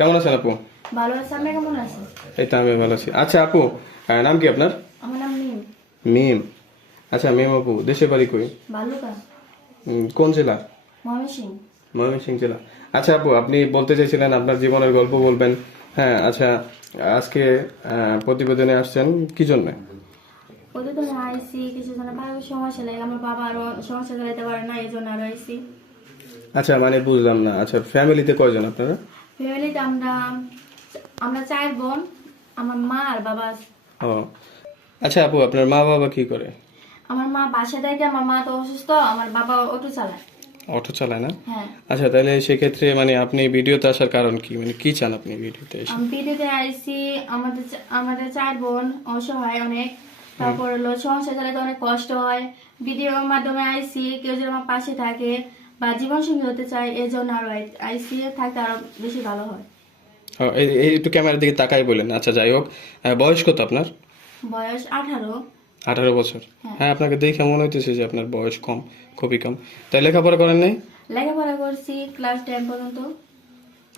কেমন আছেন আপু? ভালো আছে, আপনি কেমন আছেন? এই তো আমি ভালো আছি। আচ্ছা আপু, নাম কি আপনার? আমার নাম মিম। মিম। আচ্ছা মিম আপু, দেশের বাড়ি কই? ভালুকা, কোন জেলা? ময়মনসিংহ। ময়মনসিংহ জেলা। আচ্ছা আপু, আপনি বলতে চাইছিলেন আপনার জীবনের গল্প বলবেন। হ্যাঁ আচ্ছা, আজকে প্রতিবেদনে আসছেন কি জন্য? প্রতিদিন আইসি কিছু জন বাবার সমস্যা লাগে, আমার বাবা আরো সমস্যা চালাইতে পারে না, এই জন্য আরো আইসি। আচ্ছা মানে বুঝলাম না। আচ্ছা ফ্যামিলিতে কয়জন আপনারা? ফ্যামিলিতে আমরা আমরা 4 বোন, আমার মা আর বাবা আছে। ও আচ্ছা আপু, আপনার মা বাবা কি করে? আমার মা বাসা থাকে, আমার মা তো অসুস্থ, আমার বাবা অটো চালায়। অটো চালায় না? হ্যাঁ, আচ্ছা তাহলে সেক্ষেত্রে মানে আপনি ভিডিওতে আসার কারণ কি, মানে কি চান আপনি ভিডিওতে এসে? আমি পিড়িতে আইসি। আমাদের 4 বোন অসহায় অনেক, তারপর হলো সংসার চালাতে অনেক কষ্ট হয়। ভিডিওর মাধ্যমে আইসি, কেউ যদি আমার পাশে থাকে বা জীবন সঙ্গী হতে চায়, এই জন্য আরো আইসি থাকতে আরো বেশি ভালো হয়। এই একটু ক্যামেরার দিকে তাকাই বলেন। আচ্ছা যাই হোক, বয়স কত আপনার? বয়স 18। 18 বছর। হ্যাঁ। হ্যাঁ আপনাকে দেখে মনে হইতেছে যে আপনার বয়স কম, খুবই কম। তাই লেখাপড়া করেন নাই? লেখাপড়া করছি ক্লাস 10 পর্যন্ত।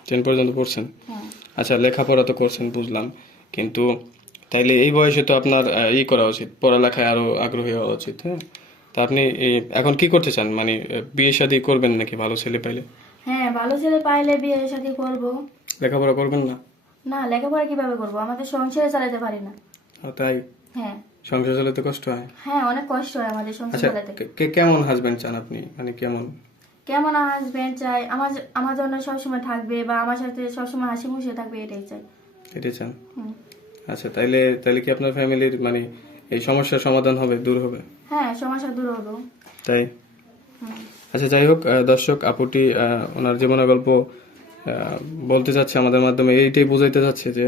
10 পর্যন্ত পড়ছেন? হ্যাঁ, আচ্ছা লেখাপড়া তো করছেন বুঝলাম, কিন্তু তাইলে এই বয়সে তো আপনার করা উচিত, পড়ালেখায় আরো আগ্রহী হওয়া উচিত। হ্যাঁ, তা আপনি এখন কি করতে চান, মানে বিয়ে শাদী করবেন নাকি ভালো ছেলে পাইলে? হ্যাঁ, ভালো ছেলে পাইলে বিয়ে শাদী করব। লেখাপড়া করবেন না? না, লেখাপড়া কিভাবে করব, আমাদের সংসারে চালাতে পারি না। তাই? হ্যাঁ। সংসার চালাতে কষ্ট হয়? হ্যাঁ, অনেক কষ্ট হয় আমাদের সংসার আচ্ছা চালাতে। কেমন হাজবেন্ড চান আপনি, মানে কেমন? কেমন হাজবেন্ড চাই, আমার জন্য সবসময় থাকবে বা আমার সাথে সবসময় হাসি খুশি থাকবে, এটাই চাই। এটা চান? হুম। আচ্ছা তাইলে তাইলে কি আপনার ফ্যামিলির মানে এই সমস্যার সমাধান হবে, দূর হবে? হ্যাঁ, সমস্যা দূর হলো। তাই? হুম। আচ্ছা যাই হোক, দর্শক আপুটি ওনার জীবনের গল্প বলতে চাচ্ছে আমাদের মাধ্যমে, এইটাই বোঝাইতে চাচ্ছে যে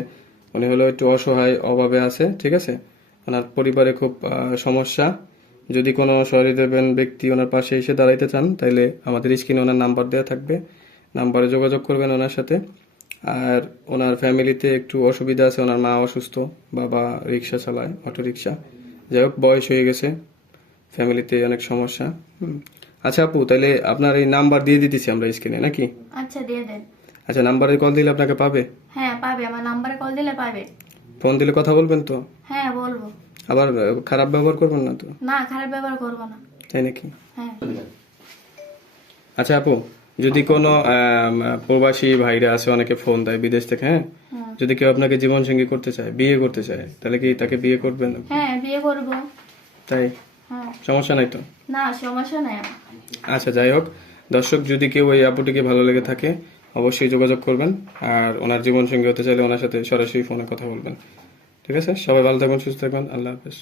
উনি হলো একটু অসহায়, অভাবে আছে। ঠিক আছে, ওনার পরিবারে খুব সমস্যা। যদি কোনো সহৃদয়বান ব্যক্তি ওনার পাশে এসে দাঁড়াইতে চান, তাইলে আমাদের স্ক্রিনে ওনার নাম্বার দেওয়া থাকবে, নাম্বারে যোগাযোগ করবেন ওনার সাথে। আর ওনার ফ্যামিলিতে একটু অসুবিধা আছে, ওনার মা অসুস্থ, বাবা রিক্সা চালায়, অটো রিক্সা। যাই হোক, বয়স হয়ে গেছে, ফ্যামিলিতে অনেক সমস্যা। আচ্ছা আপু, তাহলে আপনার এই নাম্বার দিয়ে দিতেছি আমরা স্ক্রিনে নাকি? আচ্ছা, দিয়ে দেন। আচ্ছা নাম্বারে কল দিলে আপনাকে পাবে? হ্যাঁ, পাবে, আমার নাম্বারে কল দিলে পাবে। ফোন দিলে কথা বলবেন তো? হ্যাঁ, বলবো। আবার খারাপ ব্যবহার করবেন না তো? না, খারাপ ব্যবহার করবো না। তাই নাকি? হ্যাঁ। আচ্ছা আপু, যদি কোনো প্রবাসী ভাইরা আছে, অনেকে ফোন দেয় বিদেশ থেকে, হ্যাঁ, হুম। যদি কেউ আপনাকে জীবন সঙ্গী করতে চায়, বিয়ে করতে চায়, তাহলে কি তাকে বিয়ে করবেন? হ্যাঁ, বিয়ে করবো। তাই? হ্যাঁ। সমস্যা নাই তো? না, সমস্যা নাই আমার। আচ্ছা যাই হোক, দর্শক যদি কেউ এই আপুটিকে ভালো লেগে থাকে অবশ্যই যোগাযোগ করবেন। আর ওনার জীবন সঙ্গী হতে চাইলে ওনার সাথে সরাসরি ফোনে কথা বলবেন। ঠিক আছে, সবাই ভালো থাকবেন, সুস্থ থাকবেন, আল্লাহ হাফেজ।